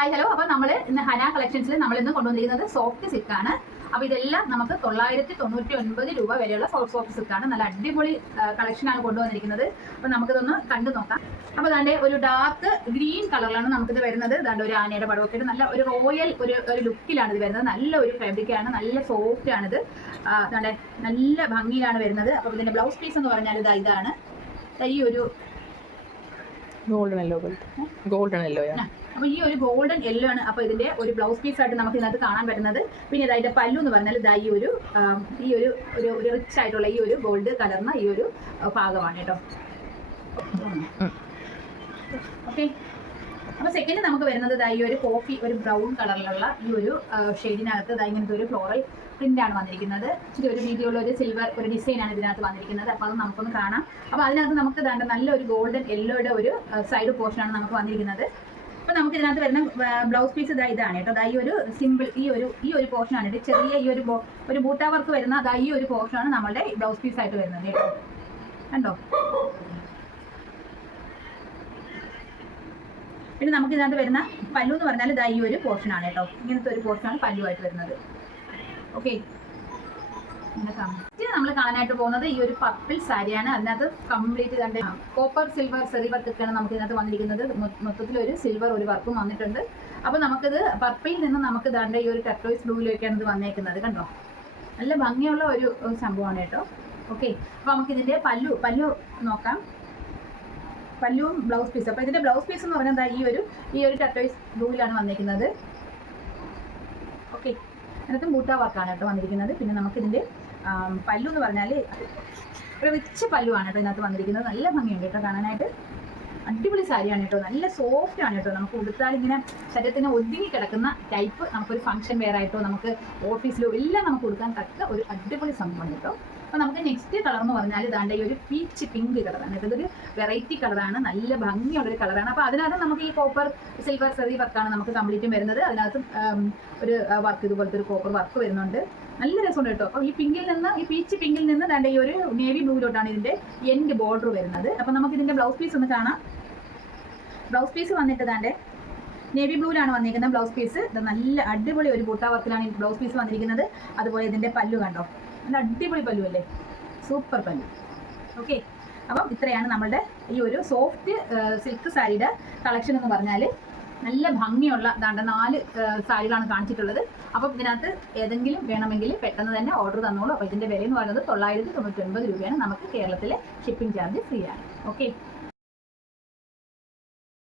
Hi hello. അപ്പോൾ നമ്മൾ ഇന്ന് ഹന കളക്ഷൻസിൽ നമ്മൾ ഇന്ന് കൊണ്ടുവന്നിരിക്കുന്നത് സോഫ്റ്റ് സിൽക്കാണ്. അപ്പോൾ ഇതെല്ലാം നമുക്ക് 999 രൂപ വരെയുള്ള സോഫ്റ്റ് സിൽക്കാണ്. നല്ല അടിപൊളി കളക്ഷനാണ് കൊണ്ടുവന്നിരിക്കുന്നത്. അപ്പോൾ നമുക്കിതൊന്ന് കണ്ടു നോക്കാം. അപ്പോൾ അതിൻ്റെ ഒരു ഡാർക്ക് ഗ്രീൻ കളറിലാണ് നമുക്കിത് വരുന്നത്. അതാണ്ട് ഒരു ആനയുടെ പടമൊക്കെ നല്ല ഒരു റോയൽ ഒരു ലുക്കിലാണ് ഇത് വരുന്നത്. നല്ല ഒരു ഫാബ്രിക്കാണ്, നല്ല സോഫ്റ്റ് ആണിത്. അതാണ്ട് നല്ല ഭംഗിയിലാണ് വരുന്നത്. അപ്പോൾ ഇതിൻ്റെ ബ്ലൗസ് പീസ് എന്ന് പറഞ്ഞാൽ ഇതാണ് ഈ ഒരു ഗോൾഡൻ യെല്ലോ അപ്പോൾ ഈ ഒരു ഗോൾഡൻ യെല്ലോ ആണ്. അപ്പോൾ ഇതിന്റെ ഒരു ബ്ലൗസ് പീസ് ആയിട്ട് നമുക്ക് ഇതിനകത്ത് കാണാൻ പറ്റുന്നത്. പിന്നെ ഇതായിട്ട് പല്ലു എന്ന് പറഞ്ഞാൽ ഇതാ ഈ ഒരു റിച്ച് ആയിട്ടുള്ള ഈ ഒരു ഗോൾഡ് കലർന്ന ഈ ഒരു ഭാഗമാണ് കേട്ടോ. ഓക്കെ. അപ്പോൾ സെക്കൻഡ് നമുക്ക് വരുന്നത് ഇതാ ഈ ഒരു കോഫി ഒരു ബ്രൗൺ കളറിലുള്ള ഈ ഒരു ഷെയ്ഡിനകത്ത് ഇതാ ഇങ്ങനത്തെ ഒരു ഫ്ലോറൽ പ്രിന്റ് ആണ് വന്നിരിക്കുന്നത്. ഇച്ചിരി ഒരു വീതിയുള്ള ഒരു സിൽവർ ഒരു ഡിസൈനാണ് ഇതിനകത്ത് വന്നിരിക്കുന്നത്. അപ്പോൾ അത് നമുക്കൊന്ന് കാണാം. അപ്പോൾ അതിനകത്ത് നമുക്ക് ഇതാണ്ട് നല്ലൊരു ഗോൾഡൻ യെല്ലോയുടെ ഒരു സൈഡ് പോർഷനാണ് നമുക്ക് വന്നിരിക്കുന്നത്. അപ്പോൾ നമുക്ക് ഇതിനകത്ത് വരുന്ന ബ്ലൗസ് പീസ് ഇതാണ് കേട്ടോ. അതാ ഈ ഒരു സിമ്പിൾ ഈ ഒരു പോർഷനാണ് ഇത്. ചെറിയ ഈ ഒരു ബൂട്ടാ വർക്ക് വരുന്ന അതാ ഈ ഒരു പോർഷനാണ് നമ്മളുടെ ബ്ലൗസ് പീസ് ആയിട്ട് വരുന്നത് കേട്ടോ. കണ്ടോ? പിന്നെ നമുക്ക് ഇതിനകത്ത് വരുന്ന പല്ലു എന്ന് പറഞ്ഞാൽ ഇതാ ഈ ഒരു പോർഷനാണ് കേട്ടോ. ഇങ്ങനത്തെ ഒരു പോർഷനാണ് പല്ലു ആയിട്ട് വരുന്നത്. ഓക്കെ. നമ്മൾ കാണാനായിട്ട് പോകുന്നത് ഈ ഒരു പർപ്പിൾ സാരിയാണ്. അതിനകത്ത് കംപ്ലീറ്റ് കണ്ട കോപ്പർ സിൽവർ സെറി വർക്കൊക്കെയാണ് നമുക്ക് ഇതിനകത്ത് വന്നിരിക്കുന്നത്. മൊത്തത്തിൽ ഒരു സിൽവർ ഒരു വർക്കും വന്നിട്ടുണ്ട്. അപ്പോൾ നമുക്കിത് പർപ്പിളിൽ നിന്ന് നമുക്ക് ദാണ്ട ഈ ഒരു ടർക്കോയിസ് ബ്ലൂയിലേക്കാണ് ഇത് വന്നേക്കുന്നത്. കണ്ടോ? നല്ല ഭംഗിയുള്ള ഒരു സംഭവമാണ് കേട്ടോ. ഓക്കെ. അപ്പോൾ നമുക്ക് ഇതിൻ്റെ പല്ലു നോക്കാം. പല്ലുവും ബ്ലൗസ് പീസ്. അപ്പോൾ ഇതിൻ്റെ ബ്ലൗസ് പീസ് എന്ന് പറഞ്ഞാൽ ഈ ഒരു ടർക്കോയിസ് ബ്ലൂയിലാണ് വന്നിരിക്കുന്നത്. ഓക്കെ. അതിനകത്ത് ബൂട്ടാ വർക്കാണ് കേട്ടോ വന്നിരിക്കുന്നത്. പിന്നെ നമുക്കിതിൻ്റെ പല്ലു എന്ന് പറഞ്ഞാൽ ഒരു റിച്ച് പല്ലുവാണ് കേട്ടോ ഇതിനകത്ത് വന്നിരിക്കുന്നത്. നല്ല ഭംഗിയുണ്ട് കേട്ടോ കാണാനായിട്ട്. അടിപൊളി സാരിയാണ് കേട്ടോ. നല്ല സോഫ്റ്റ് ആണ് കേട്ടോ. നമുക്ക് ഉടുത്താൽ ഇങ്ങനെ ശരീരത്തിന് ഒതുങ്ങി കിടക്കുന്ന ടൈപ്പ് നമുക്കൊരു ഫംഗ്ഷൻ വെയർ ആയിട്ടോ നമുക്ക് ഓഫീസിലോ എല്ലാം നമുക്ക് കൊടുക്കാൻ തക്ക ഒരു അടിപൊളി സംഭവമാണ് കേട്ടോ. അപ്പോൾ നമുക്ക് നെക്സ്റ്റ് കളർ എന്ന് പറഞ്ഞാൽ ഇതാണ്ട് ഈ ഒരു പീച്ച് പിങ്ക് കളറാണ്. ഇതൊരു വെറൈറ്റി കളറാണ്, നല്ല ഭംഗിയുള്ളൊരു കളറാണ്. അപ്പോൾ അതിനകത്ത് നമുക്ക് ഈ കോപ്പർ സിൽവർ സെറി വർക്കാണ് നമുക്ക് കംപ്ലീറ്റും വരുന്നത്. അതിനകത്ത് ഒരു വർക്ക് ഇതുപോലത്തെ ഒരു കോപ്പർ വർക്ക് വരുന്നുണ്ട്. നല്ല രസമുണ്ട് കേട്ടോ. അപ്പോൾ ഈ പീച്ച് പിങ്കിൽ നിന്ന് ദാണ്ട് ഈ ഒരു നേവി ബ്ലൂയിലോട്ടാണ് ഇതിൻ്റെ എൻഡ് ബോർഡർ വരുന്നത്. അപ്പോൾ നമുക്ക് ഇതിൻ്റെ ബ്ലൗസ് പീസ് ഒന്ന് കാണാം. ബ്ലൗസ് പീസ് വന്നിട്ട് ദാണ്ട് നേവി ബ്ലൂവിലാണ് വന്നിരിക്കുന്നത് ബ്ലൗസ് പീസ്. ഇത് നല്ല അടിപൊളി ഒരു ബൂട്ടാ വർക്കിലാണ് ഈ ബ്ലൗസ് പീസ് വന്നിരിക്കുന്നത്. അതുപോലെ ഇതിൻ്റെ പല്ലു കണ്ടോ, നല്ല അടിപൊളി പല്ലു അല്ലേ, സൂപ്പർ പല്ലു. ഓക്കെ. അപ്പം ഇത്രയാണ് നമ്മളുടെ ഈ ഒരു സോഫ്റ്റ് സിൽക്ക് സാരിയുടെ കളക്ഷൻ എന്ന് പറഞ്ഞാൽ. നല്ല ഭംഗിയുള്ള ദാണ്ട 4 സാരികളാണ് കാണിച്ചിട്ടുള്ളത്. അപ്പം ഇതിനകത്ത് ഏതെങ്കിലും വേണമെങ്കിൽ പെട്ടെന്ന് തന്നെ ഓർഡർ തന്നോളൂ. അപ്പോൾ ഇതിൻ്റെ വില എന്ന് പറയുന്നത് 999 രൂപയാണ്. നമുക്ക് കേരളത്തിലെ ഷിപ്പിംഗ് ചാർജ് ഫ്രീ ആണ്. ഓക്കെ.